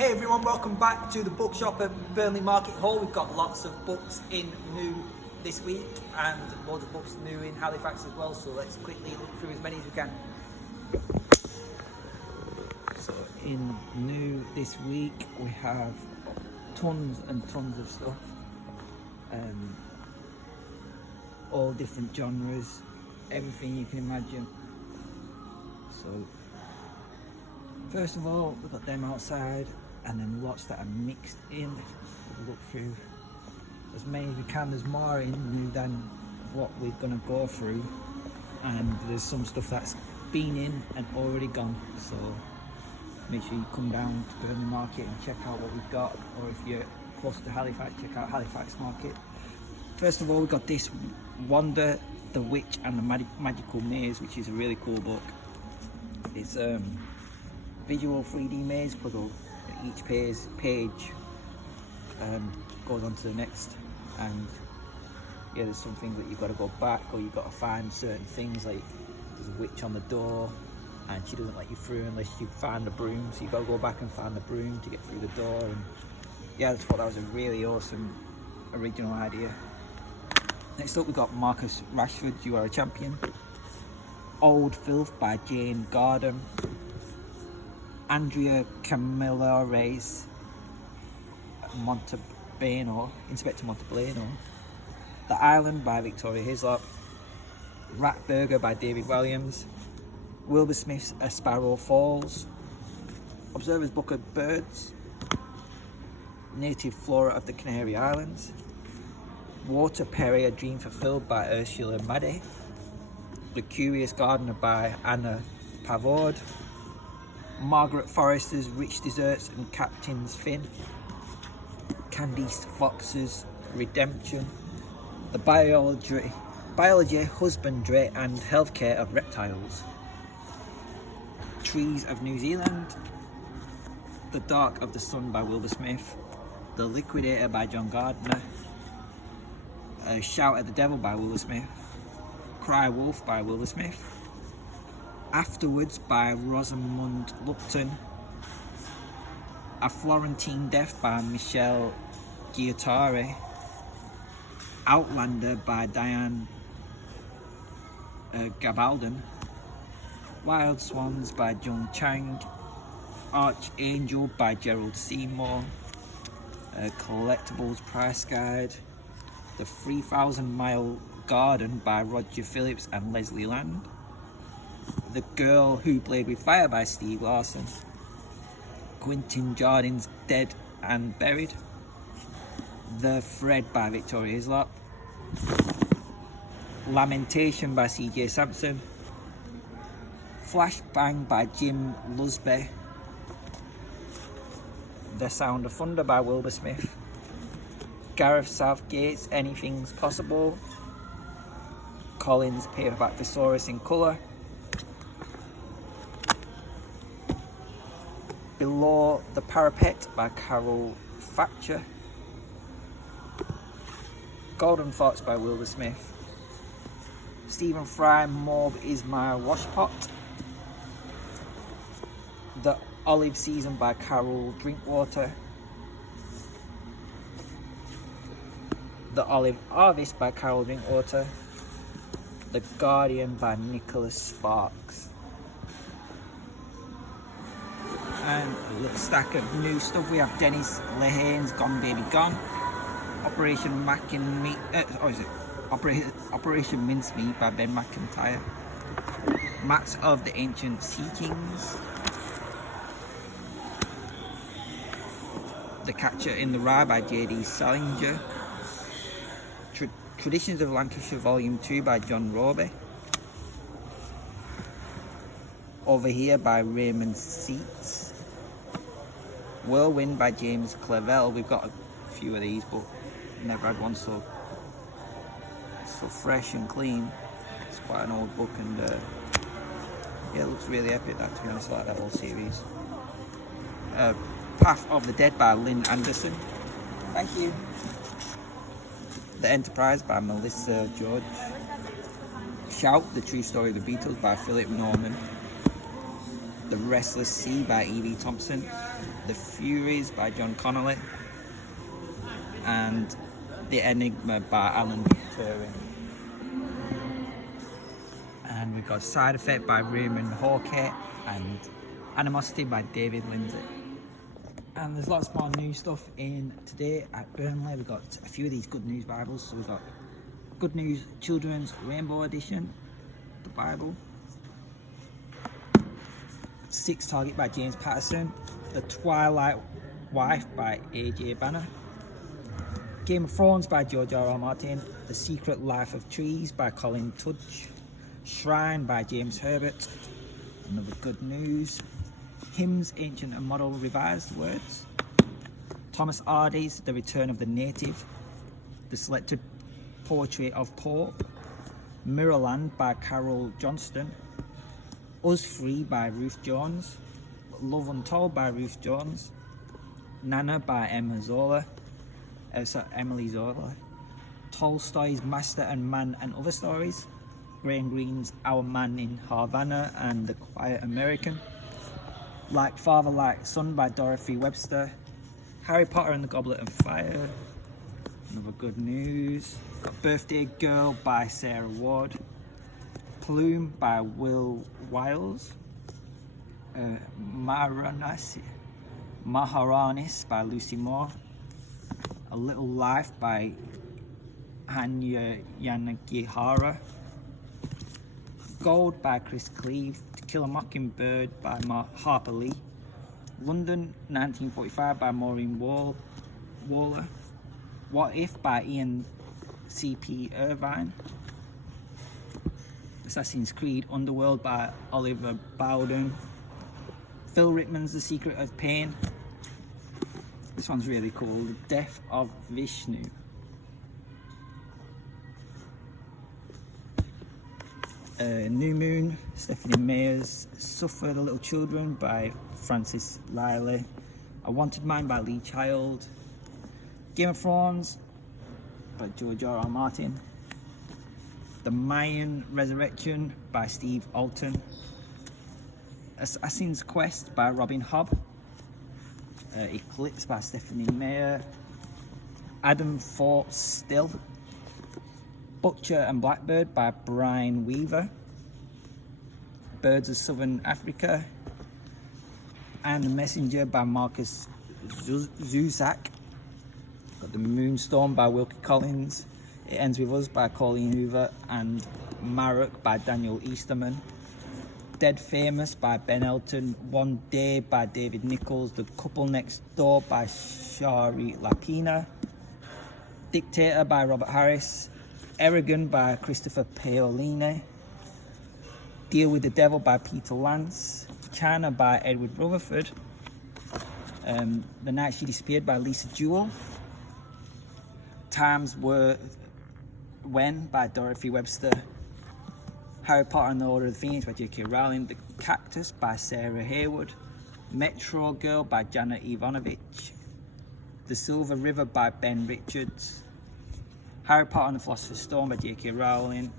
Hey everyone, welcome back to the bookshop at Burnley Market Hall. We've got lots of books in new this week and loads of books new in Halifax as well, so let's quickly look through as many as we can. So in new this week we have tons and tons of stuff, all different genres, everything you can imagine. So first of all, we've got them outside, and then lots that are mixed in. We'll look through as many as we can. There's more in new than what we're going to go through, and there's some stuff that's been in and already gone. So make sure you come down to Burnley Market and check out what we've got, or if you're close to Halifax, check out Halifax Market. First of all, we've got this Wanda, the Witch and the Magical Maze, which is a really cool book. It's visual 3D maze puzzle. Each page goes on to the next, and yeah, there's some things that you've got to go back, or you've got to find certain things, like there's a witch on the door and she doesn't let you through unless you find the broom, so you've got to go back and find the broom to get through the door. And yeah, I just thought that was a really awesome original idea. Next up, we've got Marcus Rashford, You Are a Champion. Old Filth by Jane Gardam. Andrea Camilleri, Inspector Montalbano. The Island by Victoria Hislop. Rat Burger by David Williams. Wilbur Smith's A Sparrow Falls. Observer's Book of Birds. Native Flora of the Canary Islands. Water Perry, A Dream Fulfilled by Ursula Madde. The Curious Gardener by Anna Pavord. Margaret Forrester's Rich Desserts and Captain's Fin. Candice Fox's Redemption. The Biology, Husbandry and Healthcare of Reptiles. Trees of New Zealand. The Dark of the Sun by Wilbur Smith. The Liquidator by John Gardner. Shout at the Devil by Wilbur Smith. Cry Wolf by Wilbur Smith. Afterwards by Rosamund Lupton. A Florentine Death by Michelle Guattari. Outlander by Diane Gabaldon. Wild Swans by Jung Chang. Archangel by Gerald Seymour. Collectibles Price Guide. The 3,000 Mile Garden by Roger Phillips and Leslie Land. The Girl Who Played with Fire by Steve Larson. Quentin Jardin's Dead and Buried. The Thread by Victoria Hislop. Lamentation by C.J. Sampson. Flashbang by Jim Lusby. The Sound of Thunder by Wilbur Smith. Gareth Southgate's Anything's Possible. Collins Paperback Thesaurus in Colour. Below the Parapet by Carol Thatcher. Golden Fox by Wilbur Smith. Stephen Fry, Mauve Is My Washpot. The Olive Season by Carol Drinkwater. The Olive Harvest by Carol Drinkwater. The Guardian by Nicholas Sparks. And a little stack of new stuff. We have Dennis Lehane's Gone Baby Gone. Operation Mincemeat by Ben McIntyre. Maps of the Ancient Sea Kings. The Catcher in the Rye by J.D. Salinger. Traditions of Lancashire Volume 2 by John Roby. Over Here by Raymond Seats. Whirlwind by James Clavell. We've got a few of these, but never had one so fresh and clean. It's quite an old book, and yeah, it looks really epic, that, to be honest. I like that whole series. Path of the Dead by Lynn Anderson. Thank you. The Enterprise by Melissa George. Shout, The True Story of the Beatles by Philip Norman. The Restless Sea by E.V. Thompson, The Furies by John Connolly, and The Enigma by Alan Turing. And we've got Side Effect by Raymond Hawkett and Animosity by David Lindsay. And there's lots more new stuff in today at Burnley. We've got a few of these Good News Bibles. So we've got Good News Children's Rainbow Edition, the Bible. 6 Target by James Patterson. The Twilight Wife by A.J. Banner. Game of Thrones by George R.R. Martin. The Secret Life of Trees by Colin Tudge. Shrine by James Herbert. Another Good News. Hymns, Ancient and Model Revised Words. Thomas Hardy's The Return of the Native. The Selected Poetry of Pope. Mirrorland by Carol Johnston. Us Free by Ruth Jones. Love Untold by Ruth Jones. Nana by Emily Zola. Tolstoy's Master and Man and Other Stories. Graham Greene's Our Man in Havana and The Quiet American. Like Father, Like Son by Dorothy Webster. Harry Potter and the Goblet of Fire. Another Good News. Got Birthday Girl by Sarah Ward. Plume by Will Wiles. Maharanis by Lucy Moore. A Little Life by Hanya Yanagihara. Gold by Chris Cleave. To Kill a Mockingbird by Harper Lee. London 1945 by Maureen Waller. What If by Ian C.P. Irvine. Assassin's Creed Underworld by Oliver Bowden. Phil Rickman's The Secret of Pain. This one's really cool. The Death of Vishnu. New Moon, Stephanie Meyer's Suffer the Little Children by Francis Liley. A Wanted Mind by Lee Child. Game of Thrones by George R.R. Martin. The Mayan Resurrection by Steve Alton. Assassin's Quest by Robin Hobb. Eclipse by Stephanie Meyer. Adam Fought Still. Butcher and Blackbird by Brian Weaver. Birds of Southern Africa. And The Messenger by Marcus Zusak. Got The Moonstorm by Wilkie Collins. It Ends With Us by Colleen Hoover and Marek by Daniel Easterman. Dead Famous by Ben Elton. One Day by David Nichols. The Couple Next Door by Shari Lapina. Dictator by Robert Harris. Eragon by Christopher Paolini. Deal with the Devil by Peter Lance. China by Edward Rutherford. The Night She Disappeared by Lisa Jewell. Times Were When by Dorothy Webster. Harry Potter and the Order of the Phoenix by J.K. Rowling. The Cactus by Sarah Haywood. Metro Girl by Janet Ivanovich. The Silver River by Ben Richards. Harry Potter and the Philosopher's Stone by J.K. Rowling.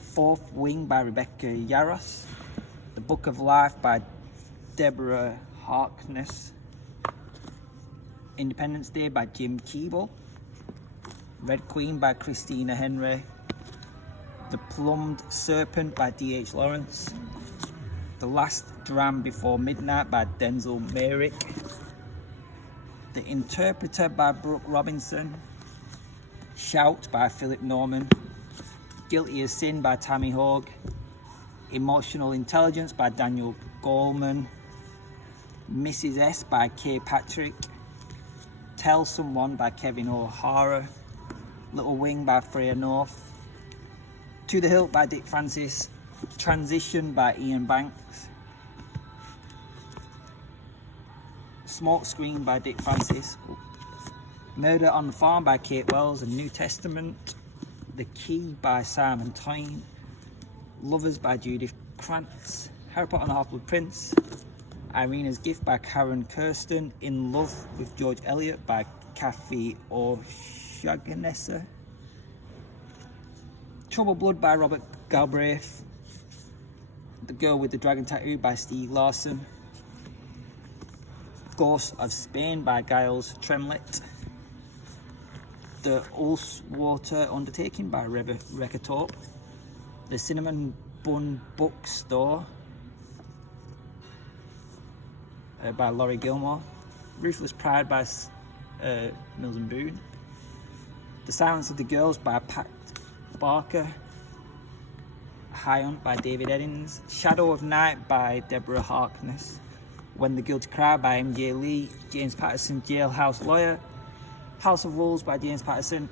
Fourth Wing by Rebecca Yarros. The Book of Life by Deborah Harkness. Independence Day by Jim Keeble. Red Queen by Christina Henry. The Plumbed Serpent by D.H. Lawrence. The Last Dram Before Midnight by Denzel Merrick. The Interpreter by Brooke Robinson. Shout by Philip Norman. Guilty as Sin by Tammy Hogue. Emotional Intelligence by Daniel Goleman. Mrs. S by Kay Patrick. Tell Someone by Kevin O'Hara. Little Wing by Freya North. To the Hilt by Dick Francis. Transition by Ian Banks. Smoke Screen by Dick Francis. Murder on the Farm by Kate Wells and New Testament. The Key by Simon Tyne. Lovers by Judith Krantz. Harry Potter and the Half-Blood Prince. Irina's Gift by Karen Kirsten. In Love with George Eliot by Kathy O'Shaughnessy. Trouble Blood by Robert Galbraith. The Girl with the Dragon Tattoo by Stieg Larsson. Ghost of Spain by Giles Tremlett. The Ulswater Undertaking by Rebecca Torp. The Cinnamon Bun Bookstore by Laurie Gilmore. Ruthless Pride by Mills and Boone. The Silence of the Girls by Pat Barker. High Hunt by David Eddings. Shadow of Night by Deborah Harkness. When the Guilty Cry by MJ Lee. James Patterson, Jailhouse Lawyer. House of Wolves by James Patterson.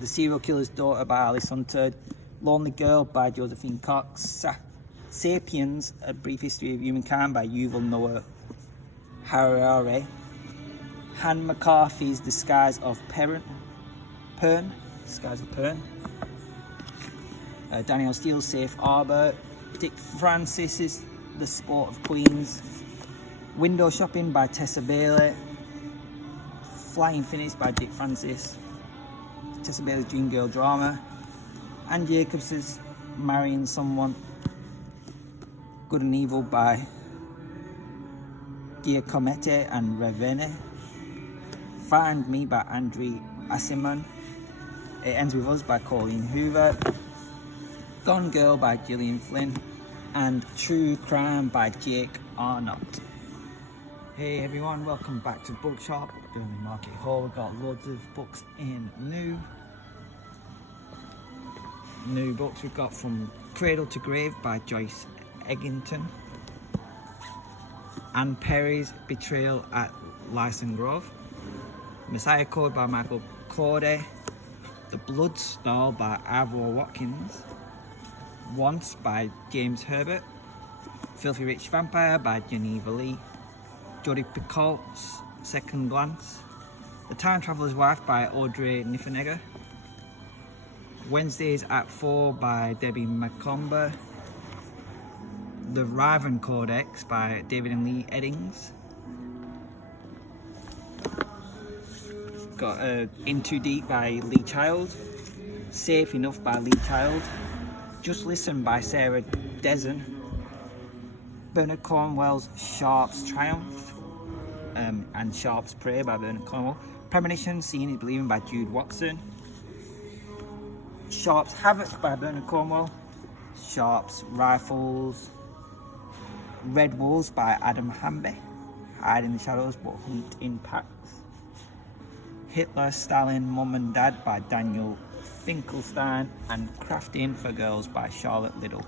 The Serial Killer's Daughter by Alice Hunter. Lonely Girl by Josephine Cox. Sapiens, A Brief History of Humankind by Yuval Noah Harari. Han McCarthy's The Skies of Pern. Daniel Steele's Safe Harbour. Dick Francis's The Sport of Queens. Window Shopping by Tessa Bailey. Flying Finish by Dick Francis. Tessa Bailey's Dream Girl Drama. Anne Jacobs's Marrying Someone. Good and Evil by Giacometti and Ravene. Find Me by Andre Aciman. It Ends With Us by Colleen Hoover. Gone Girl by Gillian Flynn. And True Crime by Jake Arnott. Hey everyone, welcome back to Bookshop, Burnley Market Hall. We've got loads of books in new books. We've got From Cradle to Grave by Joyce Eggington. Anne Perry's Betrayal at Lyson Grove. Messiah Code by Michael Corday. The Blood Stall by Ivor Watkins. Once by James Herbert. Filthy Rich Vampire by Geneva Lee. Jodie Picoult's Second Glance. The Time Traveller's Wife by Audrey Niffenegger. Wednesdays at 4 by Debbie Macomber. The Riven Codex by David and Lee Eddings. Got In Too Deep by Lee Child. Safe Enough by Lee Child. Just Listen by Sarah Dessen. Bernard Cornwell's Sharp's Triumph and Sharp's Prey by Bernard Cornwell. Premonition, Seeing is Believing by Jude Watson. Sharp's Havoc by Bernard Cornwell. Sharp's Rifles. Red Wolves by Adam Hamby. Hide in the Shadows but Hunt in Packs. Hitler, Stalin, Mum and Dad by Daniel Finkelstein. And Crafting for Girls by Charlotte Liddell.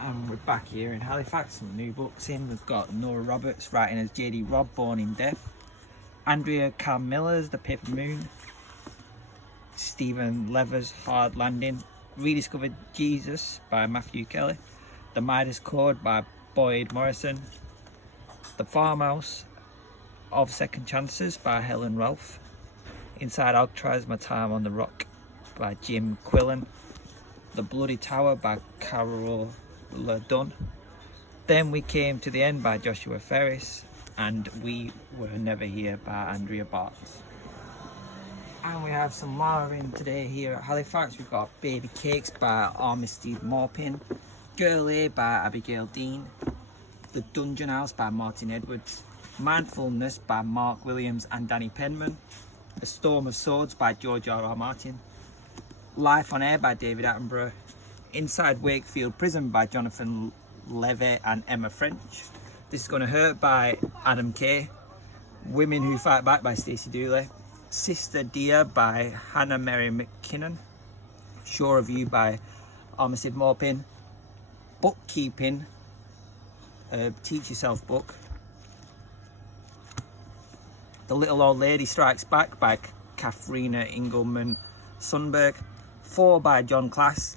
And we're back here in Halifax, some new books in. We've got Nora Roberts writing as J.D. Robb, Born in Death. Andrea Carmiller's The Paper Moon. Stephen Lever's Hard Landing. Rediscovered Jesus by Matthew Kelly. The Midas Code by Boyd Morrison. The Farmhouse of Second Chances by Helen Ralph. Inside Alcatraz, My Time on the Rock by Jim Quillen. The Bloody Tower by Carol Dunn. Then We Came to the End by Joshua Ferris. And We Were Never Here by Andrea Bartz. And we have some more in today here at Halifax. We've got Baby Cakes by Armistead Maupin. Girl A by Abigail Dean. The Dungeon House by Martin Edwards. Mindfulness by Mark Williams and Danny Penman. A Storm of Swords by George R.R. Martin. Life on Air by David Attenborough. Inside Wakefield Prison by Jonathan Levy and Emma French. This Is Gonna Hurt by Adam Kay. Women Who Fight Back by Stacey Dooley. Sister Dear by Hannah Mary McKinnon. Shore of You by Armistead Maupin. Bookkeeping, Teach Yourself book. The Little Old Lady Strikes Back by Katharina Engelman Sundberg. 4 by John Class.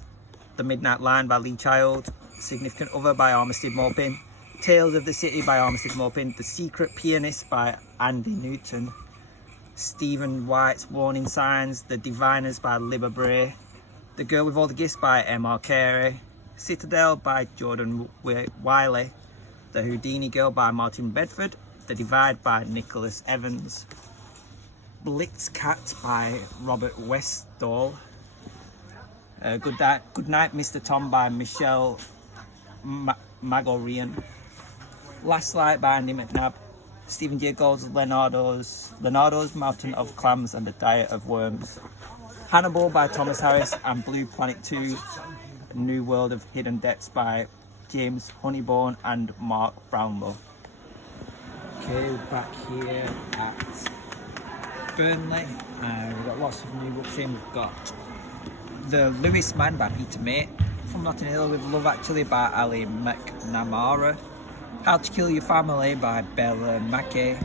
The Midnight Line by Lee Child. Significant Other by Armistead Maupin. Tales of the City by Armistead Maupin. The Secret Pianist by Andy Newton. Stephen White's Warning Signs. The Diviners by Libba Bray. The Girl with All the Gifts by M.R. Carey. Citadel by Jordan Wiley. The Houdini Girl by Martin Bedford. The Divide by Nicholas Evans. Blitz Cat by Robert Westall. Good Night Mr. Tom by Michelle Magorian. Last Light by Andy McNab. Stephen Jay Gould's Leonardo's Mountain of Clams and the Diet of Worms. Hannibal by Thomas Harris and Blue Planet 2, A New World of Hidden Depths by James Honeyborn and Mark Brownlow. Okay, back here at Burnley, we've got lots of new books in. We've got The Lewis Man by Peter May, From Notting Hill with Love Actually by Ali McNamara, How to Kill Your Family by Bella Mackey,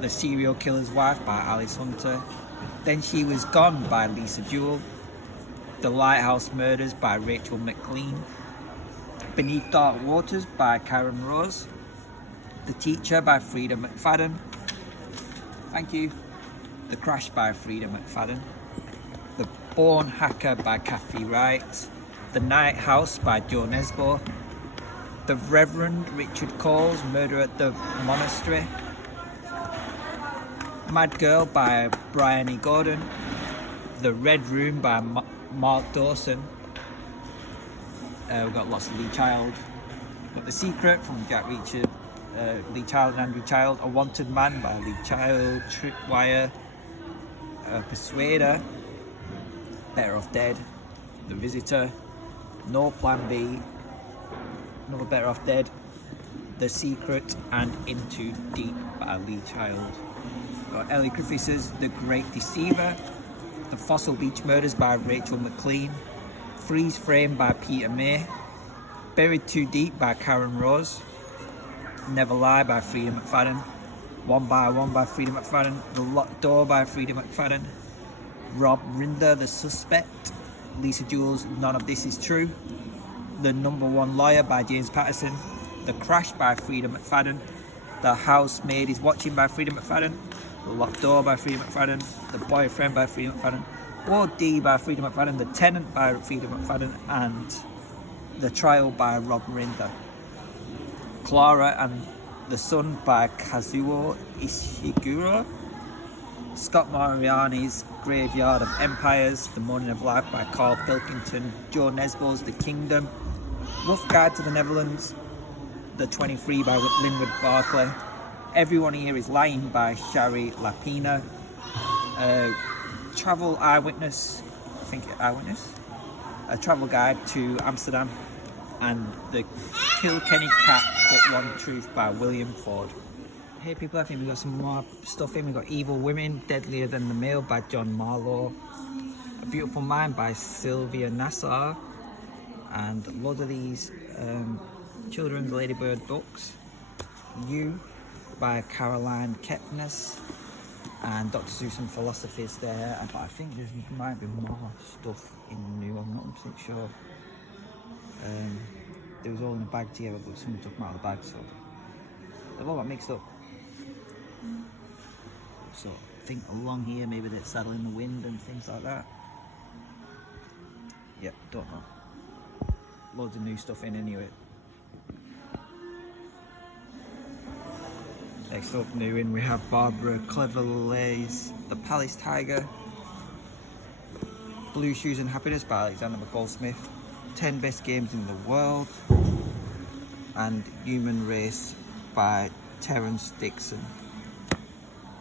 The Serial Killer's Wife by Alice Hunter, Then She Was Gone by Lisa Jewell, The Lighthouse Murders by Rachel McLean, Beneath Dark Waters by Karen Rose, The Teacher by Frida McFadden, thank you, The Crash by Frida McFadden, The Born Hacker by Kathy Wright, The Night House by Joe Nesbo, The Reverend Richard Cole's Murder at the Monastery, Mad Girl by Brian E. Gordon, The Red Room by Mark Dawson. We've got lots of Lee Child. We've got The Secret from Jack Reacher, Lee Child and Andrew Child, A Wanted Man by Lee Child, Tripwire, Persuader, Better Off Dead, The Visitor, No Plan B, another Better Off Dead, The Secret, and Into Deep by Lee Child. We've got Ellie Griffiths' The Great Deceiver, The Fossil Beach Murders by Rachel McLean, Freeze Frame by Peter May, Buried Too Deep by Karen Rose, Never Lie by Frida McFadden, One by One by Frida McFadden, The Locked Door by Frida McFadden, Rob Rinder, The Suspect, Lisa Jewell's None of This Is True, The Number One Lawyer by James Patterson, The Crash by Frida McFadden, The Housemaid Is Watching by Frida McFadden, The Locked Door by Frida McFadden, The Boyfriend by Frida McFadden, Ward D by Frida McFadden, The Tenant by Frida McFadden, and The Trial by Rob Rinder. Clara and the Sun by Kazuo Ishiguro, Scott Mariani's Graveyard of Empires, The Morning of Life by Carl Pilkington, Joe Nesbo's The Kingdom, Rough Guide to the Netherlands, The 23 by Linwood Barclay, Everyone Here Is Lying by Shari Lapina, Travel Eyewitness, A Travel Guide to Amsterdam, and The Kilkenny Cat But One Truth by William Ford. Hey people, I think we've got some more stuff in. We've got Evil Women, Deadlier Than the Male by John Marlowe, A Beautiful Mind by Sylvia Nassar, and loads of these children's ladybird books. You by Caroline Kepnes, and Dr. Seuss and Philosophies there. But I think there might be more stuff in new, I'm not 100% sure. It was all in a bag together, but someone took them out of the bag, so they've all got mixed up. So I think along here maybe they're saddling the wind and things like that. Yep, don't know. Loads of new stuff in anyway. Next up new in we have Barbara Cleverley's The Palace Tiger, Blue Shoes and Happiness by Alexander McCall-Smith, 10 Best Games in the World, and Human Race by Terence Dixon.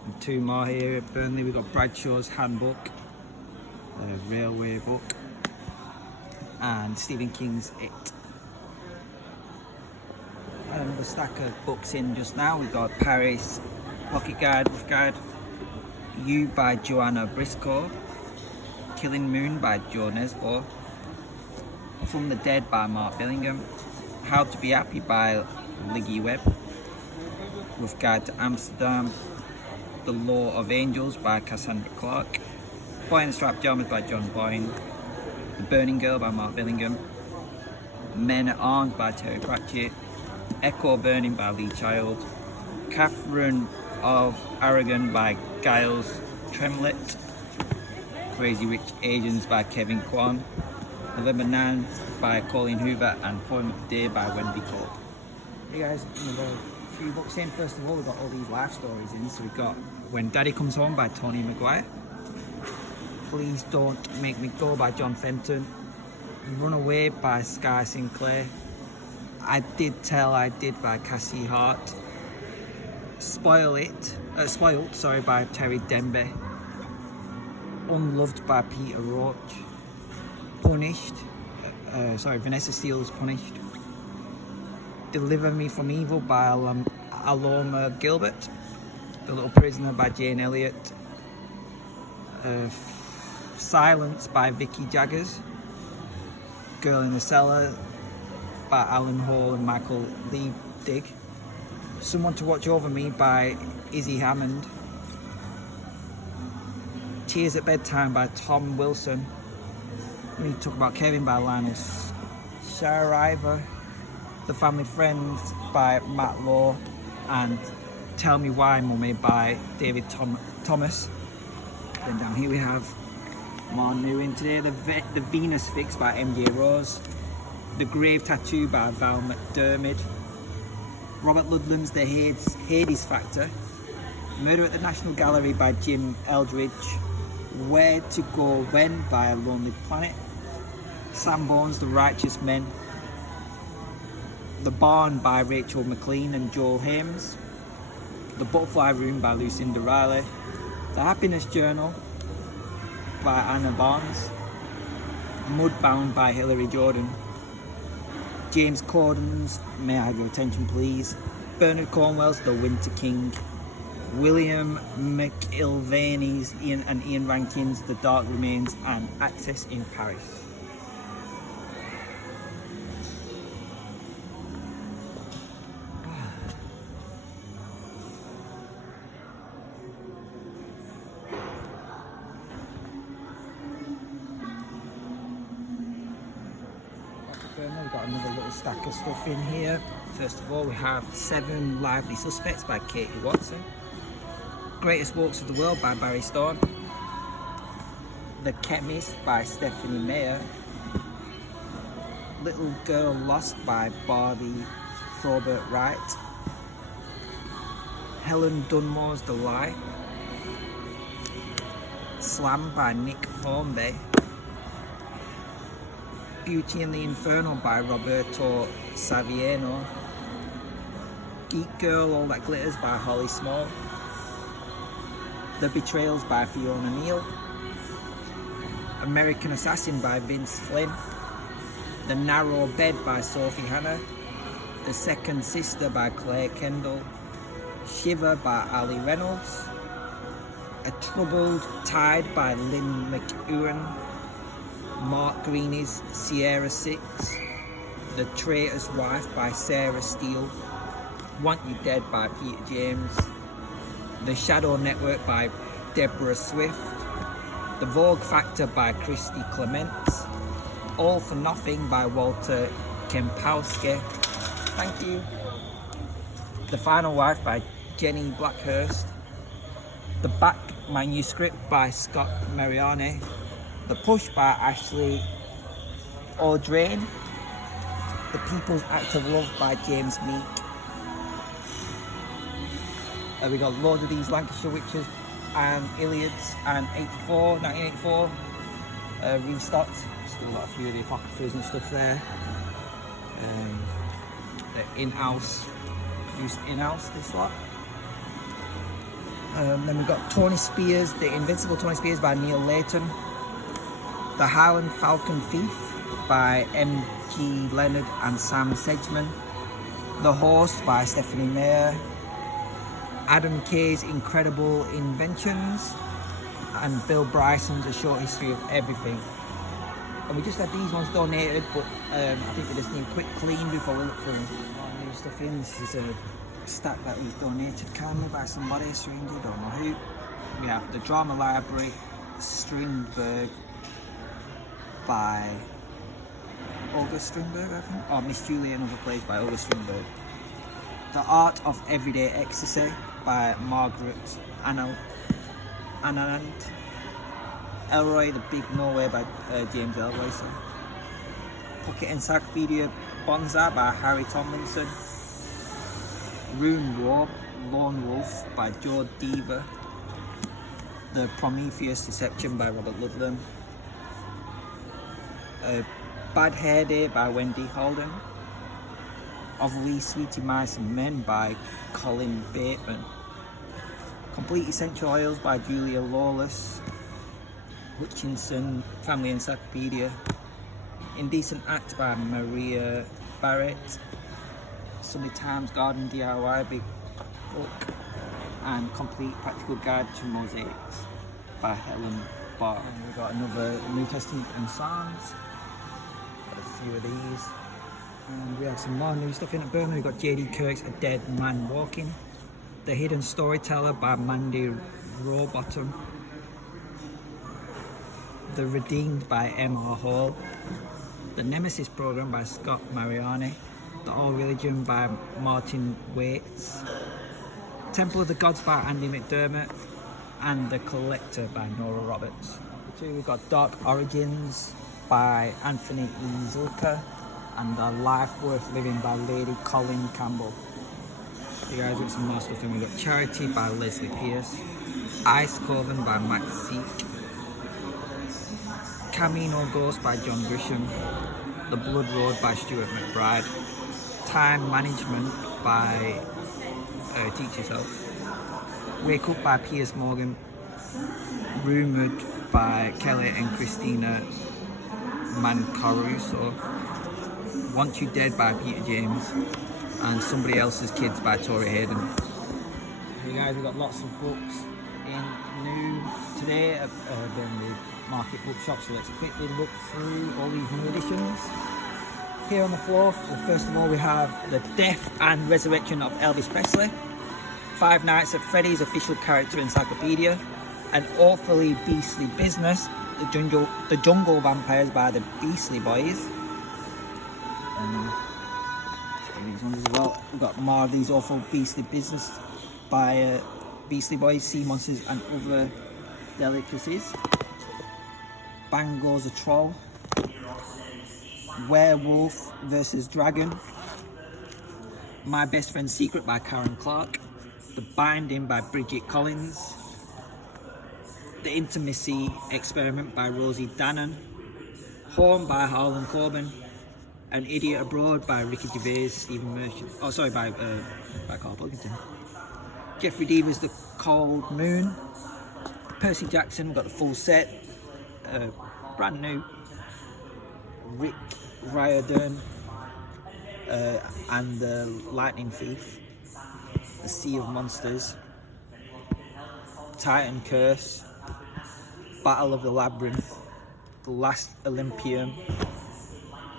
And two more here at Burnley. We've got Bradshaw's Handbook, a railway book, and Stephen King's It. Another stack of books in just now. We've got Paris, Pocket Guide, Rough Guide, You by Joanna Briscoe, Killing Moon by Joe Nesbo, From the Dead by Mark Billingham, How to Be Happy by Liggy Webb, Rough Guide to Amsterdam, The Law of Angels by Cassandra Clark, Boy in the Striped Pyjamas by John Boyne, The Burning Girl by Mark Billingham, Men at Arms by Terry Pratchett, Echo Burning by Lee Child, Catherine of Aragon by Giles Tremlett, Crazy Rich Asians by Kevin Kwan, November 9 by Colleen Hoover, and Poem of the Day by Wendy Cole. Hey guys, another few books in. First of all, we've got all these life stories in. So we've got When Daddy Comes Home by Tony Maguire, Please Don't Make Me Go by John Fenton, Run Away by Sky Sinclair, I Did Tell I Did by Cassie Hart. Spoiled by Terry Denby. Unloved by Peter Roach. Punished, Vanessa Steele's Punished. Deliver Me From Evil by Aloma Gilbert. The Little Prisoner by Jane Elliott. Silence by Vicky Jaggers. Girl in the Cellar by Alan Hall and Michael Leibdig. Someone to Watch Over Me by Izzy Hammond. Tears at Bedtime by Tom Wilson. We need to talk about Kevin by Lionel Shriver. The Family Friends by Matt Law. And Tell Me Why Mummy by David Thomas. Then down here we have more new in today. The Venus Fix by MJ Rose. The Grave Tattoo by Val McDermid. Robert Ludlum's The Hades Factor. Murder at the National Gallery by Jim Eldridge. Where to Go When by Lonely Planet. Sam Bones, The Righteous Men. The Barn by Rachel McLean and Joel Hames. The Butterfly Room by Lucinda Riley. The Happiness Journal by Anna Barnes. Mudbound by Hilary Jordan. James Corden's May I Have Your Attention Please. Bernard Cornwell's The Winter King. William McIlvaney's Ian Rankin's The Dark Remains and Access in Paris. We've got another little stack of stuff in here. First of all, we have 7 Lively Suspects by Katie Watson. Greatest Walks of the World by Barry Stone. The Chemist by Stephanie Meyer. Little Girl Lost by Barbie Thorburn Wright. Helen Dunmore's The Lie. Slam by Nick Hornby. Beauty and the Inferno by Roberto Saviano. Geek Girl, All That Glitters by Holly Small. The Betrayals by Fiona Neal. American Assassin by Vince Flynn. The Narrow Bed by Sophie Hannah. The Second Sister by Claire Kendall. Shiver by Ali Reynolds. A Troubled Tide by Lynn McEwan. Mark Greeny's Sierra 6. The Traitor's Wife by Sarah Steele. Want You Dead by Peter James. The Shadow Network by Deborah Swift. The Vogue Factor by Christy Clements. All for Nothing by Walter Kempowski. Thank you. The Final Wife by Jenny Blackhurst. The Back Manuscript by Scott Mariani. The Push by Ashley Audrain. The People's Act of Love by James Meek. We got loads of these Lancashire Witches and Iliads and 1984 restocked. Still got a few of the Apocryphers and stuff there. They're in-house, produced in-house, this lot. Then we've got Tony Spears, The Invincible Tony Spears by Neil Layton. The Highland Falcon Thief by M.G. Leonard and Sam Sedgman. The Horse by Stephanie Meyer. Adam Kay's Incredible Inventions. And Bill Bryson's A Short History of Everything. And we just had these ones donated, but I think we just need a quick clean before we look for more new stuff in. This is a stack that was donated kindly by somebody, a stranger, don't know who. We have The Drama Library, Strindberg by August Strindberg, I think, or Miss Julia and Other Plays by August Strindberg. The Art of Everyday Ecstasy by Margaret Anand. Elroy, The Big Norway by James Elroy. Pocket Encyclopedia Bonza by Harry Tomlinson. Rune Lone Wolf by Joe Deaver. The Prometheus Deception by Robert Ludlum. Bad Hair Day by Wendy Holden. of Lee, Sweetie Mice and Men by Colin Bateman. Complete Essential Oils by Julia Lawless. Hutchinson Family Encyclopedia. Indecent Acts by Maria Barrett. Sunday Times Garden DIY Big Book. And Complete Practical Guide to Mosaics by Helen Barr. And we've got another New Testament and Psalms. Got a few of these. And we have some more new stuff in at Burma. We've got J.D. Kirk's A Dead Man Walking. The Hidden Storyteller by Mandy Rowbottom. The Redeemed by M.R. Hall. The Nemesis Program by Scott Mariani. The All Religion by Martin Waits. Temple of the Gods by Andy McDermott. And The Collector by Nora Roberts. We've got Dark Origins by Anthony E. Zilker. And A Life Worth Living by Lady Colin Campbell. You guys got some more stuff in. We've got Charity by Leslie Pierce. Ice Coven by Max Zeke. Camino Ghost by John Grisham. The Blood Road by Stuart McBride. Time Management by Teach Yourself. Wake Up by Piers Morgan. Rumoured by Kelly and Christina Mancaruso. Want You Dead by Peter James. And Somebody Else's Kids by Tori Hayden. Hey guys, we've got lots of books in new today at the Market Bookshop, so let's quickly look through all these new editions. Here on the floor, well, first of all we have The Death and Resurrection of Elvis Presley, Five Nights at Freddy's Official Character Encyclopedia, An Awfully Beastly Business, The Jungle Vampires by the Beastly Boys. These ones as well. We've got more of these Awful Beastly Business by Beastly Boys, Sea Monsters and Other Delicacies. Bang Goes a Troll. Werewolf vs. Dragon. My Best Friend's Secret by Karen Clark. The Binding by Bridget Collins. The Intimacy Experiment by Rosie Dannon. Horn by Harlan Coben. An Idiot Abroad by Ricky Gervais, Stephen Merchant. Oh, sorry, by Carl Pilkington. Jeffrey Deaver's The Cold Moon. Percy Jackson, we've got the full set. Brand new. Rick Riordan and The Lightning Thief. The Sea of Monsters. Titan Curse. Battle of the Labyrinth. The Last Olympian.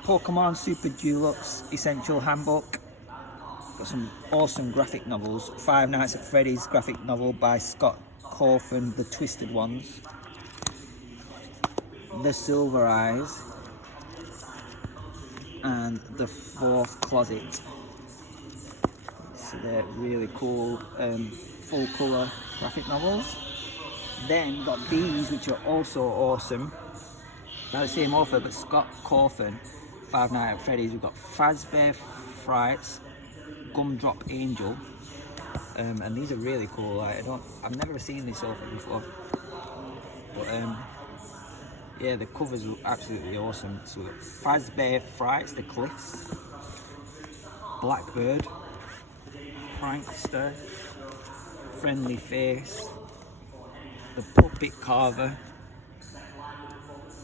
Pokemon Super Deluxe Essential Handbook. Got some awesome graphic novels. Five Nights at Freddy's graphic novel by Scott Cawthon, The Twisted Ones. The Silver Eyes. And The Fourth Closet. So they're really cool full colour graphic novels. Then we've got these, which are also awesome. By the same author, but Scott Cawthon. Five Nights at Freddy's. We've got Fazbear Frights, Gumdrop Angel, and these are really cool. Like, I've never seen this author before, but yeah, the covers are absolutely awesome. So we've got Fazbear Frights, The Cliffs, Blackbird, Prankster, Friendly Face, The Puppet Carver,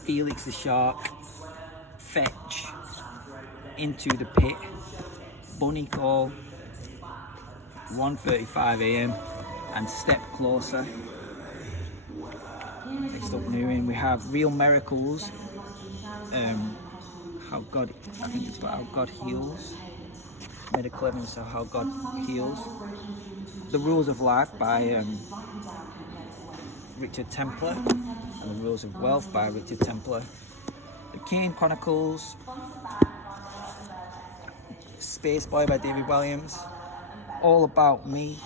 Felix the Shark, Fetch, Into the Pit, Bunny Call, 1:35 AM, and Step Closer. Next up new in we have Real Miracles, How God, I think it's about How God Heals, Medical Evidence of How God Heals, The Rules of Life by Richard Templar, and The Rules of Wealth by Richard Templar. The Kane Chronicles, Space Boy by David Williams, All About Me,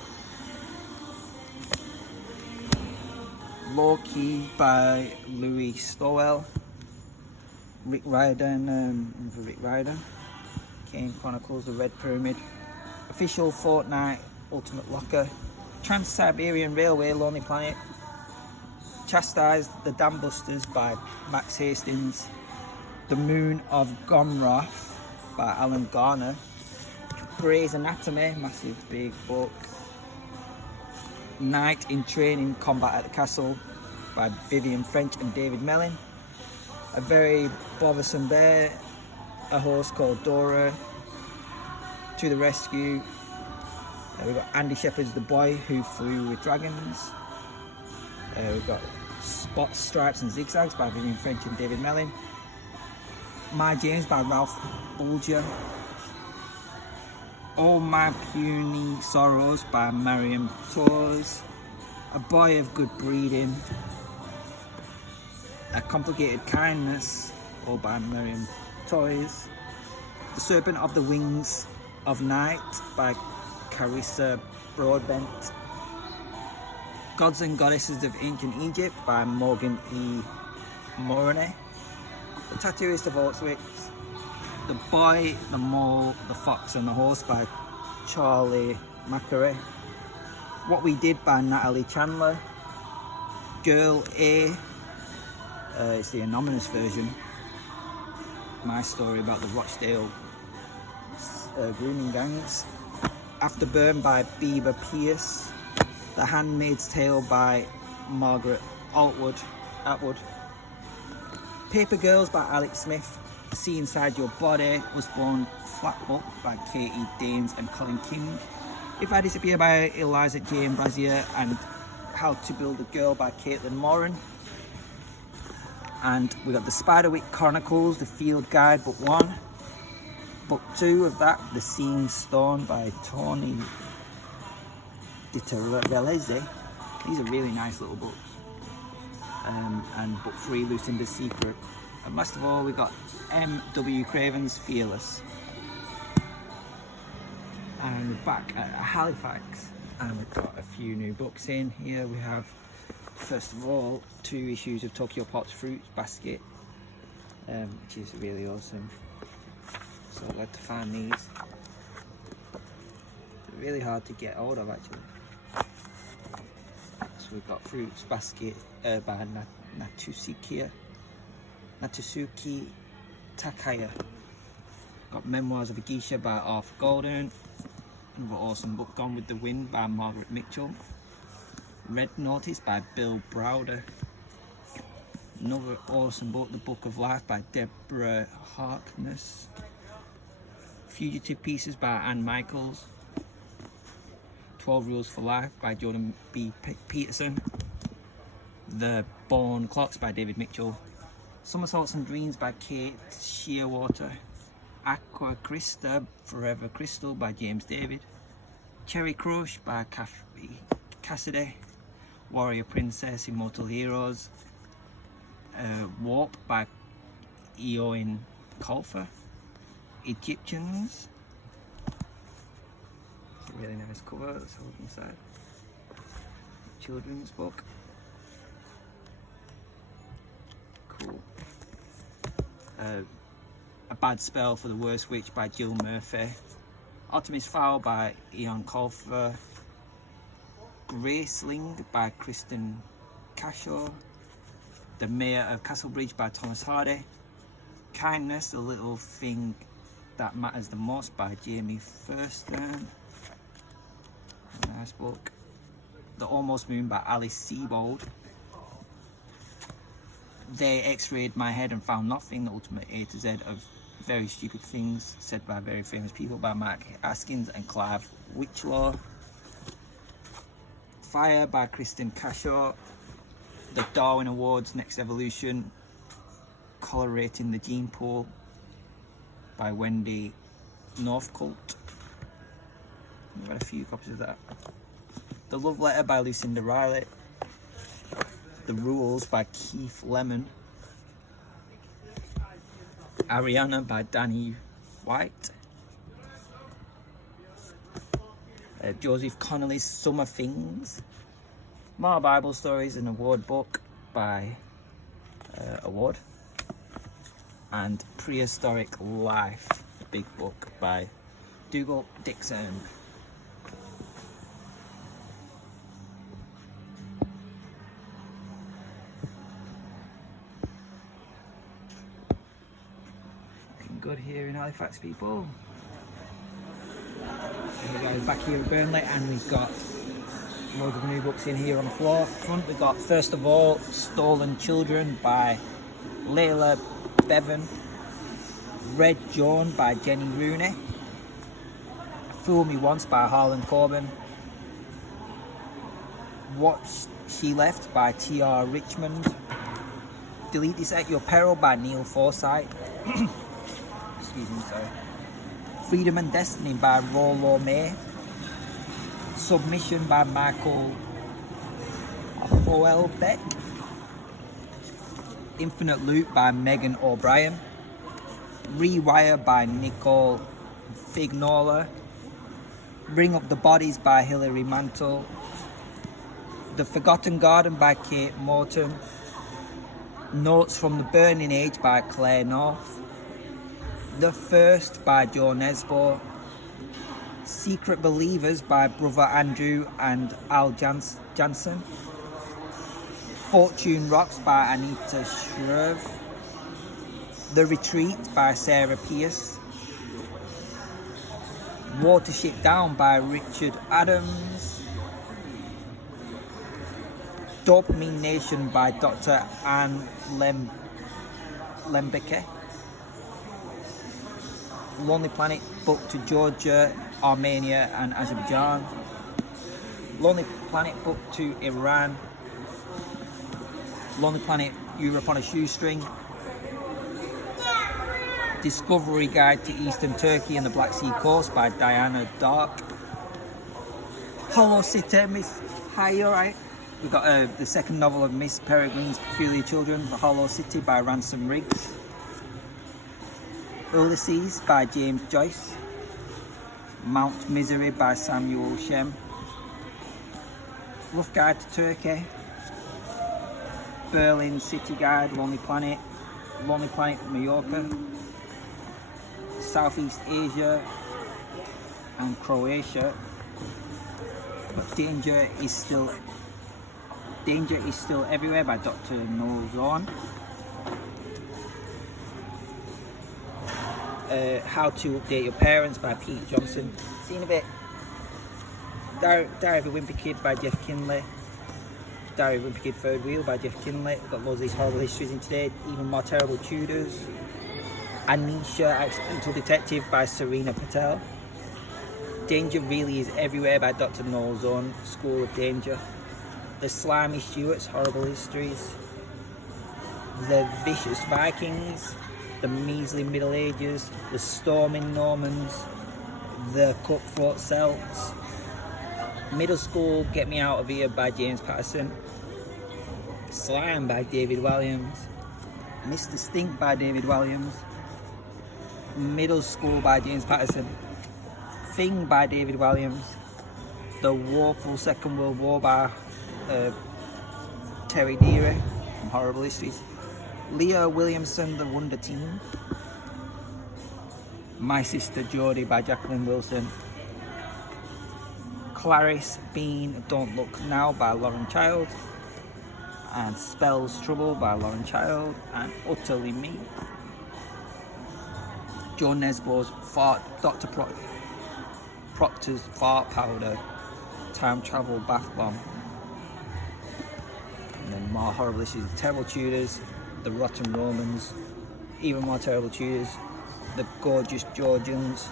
Low Key by Louis Stowell, Rick Riordan, Rick Riordan, Kane Chronicles, The Red Pyramid, Official Fortnite, Ultimate Locker, Trans-Siberian Railway, Lonely Planet, Chastised, The Dam Busters by Max Hastings, The Moon of Gomrath by Alan Garner, Grey's Anatomy, massive big book. Knight in Training, Combat at the Castle by Vivian French and David Mellin. A Very Bothersome Bear, A Horse Called Dora, To the Rescue. We've got Andy Shepherd's The Boy Who Flew with Dragons. We've got Spots, Stripes and Zigzags by Vivian French and David Mellin. My James by Ralph Bulger. All My Puny Sorrows by Mariam Torres. A Boy of Good Breeding. A Complicated Kindness, all by Mariam Torres. The Serpent of the Wings of Night by Carissa Broadbent. Gods and Goddesses of Ancient Egypt by Morgan E. Moroney. The Tattooist of Auschwitz. The Boy, the Mole, the Fox and the Horse by Charlie Macquarie. What We Did by Natalie Chandler. Girl A, it's the anonymous version. My story about the Rochdale grooming gangs. Afterburn by Bieber Pierce. The Handmaid's Tale by Margaret Atwood. Paper Girls by Alex Smith. See Inside Your Body Was Born Flat Book by Katie Danes and Colin King. If I Disappear by Eliza Jane Brazier and How to Build a Girl by Caitlin Moran. And we got the Spiderwick Chronicles, The Field Guide, Book 1. Book 2 of that, The Seeing Stone by Tony Diterreleze. These are really nice little books. And Book 3, Lucinda's Secret. And last of all, we got M.W. Craven's Fearless. And we're back at Halifax, and we've got a few new books in here. We have, first of all, 2 issues of Tokyo Pot's Fruits Basket, which is really awesome. So I'd like to find these. They're really hard to get hold of, actually. So we've got Fruits Basket by Natsuki Takaya. Got Memoirs of a Geisha by Arthur Golden. Another awesome book, Gone with the Wind by Margaret Mitchell. Red Notice by Bill Browder. Another awesome book, The Book of Life by Deborah Harkness. Fugitive Pieces by Anne Michaels. 12 Rules for Life by Jordan B. Peterson. The Born Clocks by David Mitchell. Somersaults and Dreams by Kate Shearwater. Aqua Christa, Forever Crystal by James David. Cherry Crush by Kathy Cassidy. Warrior Princess, Immortal Heroes. Warp by Eoin Colfer. Egyptians. It's a really nice cover, let's hold inside. Children's book. Cool. A Bad Spell for the Worst Witch by Jill Murphy. Artemis Fowl by Eoin Colfer. Graceling by Kristen Cashaw. The Mayor of Castlebridge by Thomas Hardy. Kindness, the Little Thing That Matters the Most by Jamie Thurston. Nice book. The Almost Moon by Alice Sebold. They X-rayed my head and found nothing. The ultimate A to Z of very stupid things said by very famous people by Mark Askins and Clive Witchlaw. Fire by Kristen Cashaw. The Darwin Awards Next Evolution. Colorating the Gene Pool by Wendy Northcote. I've got a few copies of that. The Love Letter by Lucinda Riley. The Rules by Keith Lemon. Ariana by Danny White. Joseph Connolly's Summer Things. More Bible Stories, an award book by Award. And Prehistoric Life, a big book by Dougal Dixon. Looking good here in Halifax, people. Hey guys, back here at Burnley, and we've got loads of new books in here on the floor. Front, we've got first of all Stolen Children by Layla Bevan, Red Joan by Jenny Rooney, Fool Me Once by Harlan Coben, What She Left by T.R. Richmond, Delete This at Your Peril by Neil Forsyth, excuse me, sorry, Freedom and Destiny by Rollo May, Submission by Michael Houellebecq, Infinite Loop by Megan O'Brien, Rewire by Nicole Fignola, Bring Up the Bodies by Hilary Mantel, The Forgotten Garden by Kate Morton, Notes from the Burning Age by Claire North, The First by Joe Nesbo, Secret Believers by Brother Andrew and Al Jansen, Fortune Rocks by Anita Shreve, The Retreat by Sarah Pierce, Watership Down by Richard Adams, Dopamine Nation by Dr. Anne Lembeke, Lonely Planet book to Georgia, Armenia and Azerbaijan, Lonely Planet book to Iran, Lonely Planet Europe on a Shoestring, Discovery Guide to Eastern Turkey and the Black Sea Coast by Diana Dark, Hollow City, Miss, hi, you alright? We've got the second novel of Miss Peregrine's Peculiar Children, The Hollow City by Ransom Riggs, Ulysses by James Joyce, Mount Misery by Samuel Shem, Rough Guide to Turkey, Berlin City Guide, Lonely Planet Mallorca, Southeast Asia and Croatia, but Danger is Still Everywhere by Dr. Noel Zorn, How to Update Your Parents by Pete Johnson. See you in a bit. Diary of a Wimpy Kid by Jeff Kinley, Diary of a Wimpy Kid Third Wheel by Jeff Kinley. Got loads of these horrible histories in today. Even More Terrible Tudors, Anisha Accidental Detective by Serena Patel, Danger Really Is Everywhere by Dr. Noel Zorn, School of Danger, The Slimy Stewarts, Horrible Histories, The Vicious Vikings, The Measly Middle Ages, The Storming Normans, The Cutthroat Celts, Middle School Get Me Out of Here by James Patterson, Slime by David Williams, Mr. Stink by David Williams, Middle School by James Patterson, Thing by David Williams, The Woeful Second World War by Terry Deary from Horrible Histories, Leah Williamson, The Wonder Team, My Sister Jodie by Jacqueline Wilson, Clarice Bean, Don't Look Now by Lauren Child, and Spells Trouble by Lauren Child, and Utterly Me, Joe Nesbo's Dr. Proctor's Fart Powder, Time Travel Bath Bomb, and then more horrible issues, Terrible Tudors, The Rotten Romans, Even More Terrible Tudors, The Gorgeous Georgians,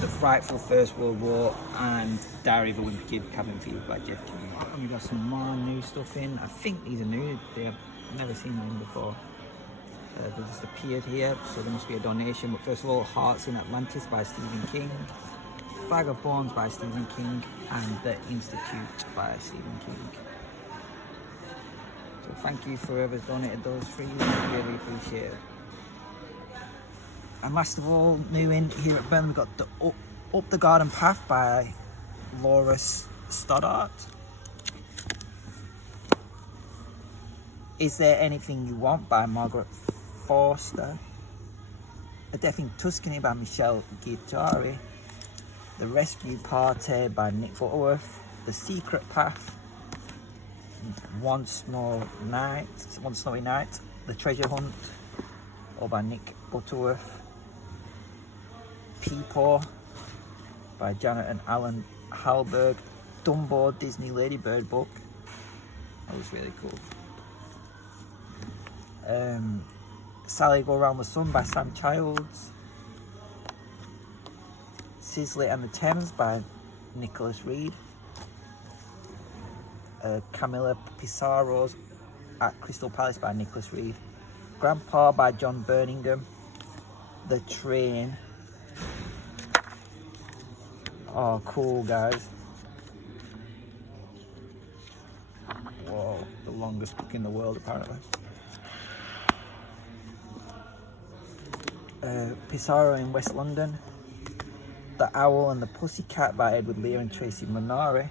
The Frightful First World War, and Diary of a Wimpy Kid Cabin Fever by Jeff King. And we've got some more new stuff in. I think these are new. I've never seen them before. They just appeared here, so there must be a donation. But first of all, Hearts in Atlantis by Stephen King, Bag of Bones by Stephen King, and The Institute by Stephen King. So thank you for whoever's donated those for you. I really appreciate it. And last of all, new in here at Burnley, we've got the Up the Garden Path by Laura Stoddart. Is There Anything You Want by Margaret Forster. A Death in Tuscany by Michelle Guittari. The Rescue Party by Nick Butterworth. The Secret Path, One Snowy Night. The Treasure Hunt, all by Nick Butterworth. People by Janet and Alan Halberg. Dumbo Disney Ladybird book. That was really cool. Sally Go Round the Sun by Sam Childs. Sisley and the Thames by Nicholas Reed. Camilla Pissarro's at Crystal Palace by Nicholas Reed. Grandpa by John Birmingham. The Train. Oh, cool, guys. Whoa, the longest book in the world, apparently. Pissarro in West London. The Owl and the Pussycat by Edward Lear and Tracy Manari.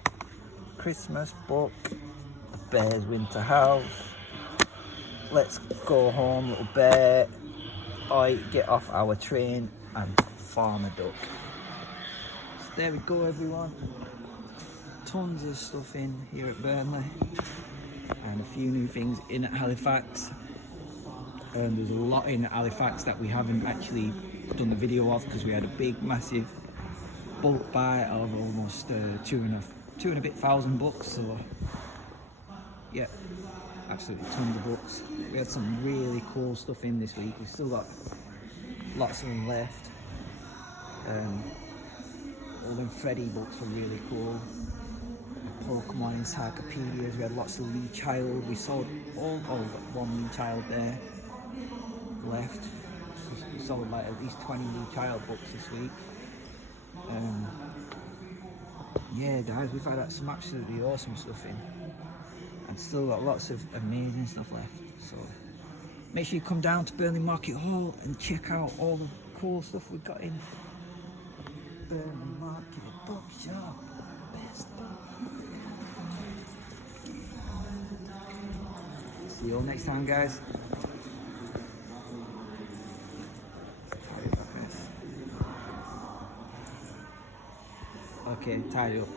Christmas book. The Bear's Winter House. Let's Go Home, Little Bear. I Get Off Our Train, and Farmer Duck. So there we go, everyone. Tons of stuff in here at Burnley, and a few new things in at Halifax. There's a lot in Halifax that we haven't actually done the video of because we had a big, massive bulk buy of almost 2,500 books. So yeah, absolutely tons of books. We had some really cool stuff in this week. We've still got lots of them left. All them Freddy books were really cool. Pokemon encyclopedias. We had lots of Lee Child. We sold all but one Lee Child there left. We sold like at least 20 Lee Child books this week. Yeah, guys, we've had some absolutely awesome stuff in, and still got lots of amazing stuff left. So make sure you come down to Burnley Market Hall and check out all the cool stuff we've got in. Burnley Market Bookshop, best. See you all next time, guys. Okay, tidy up.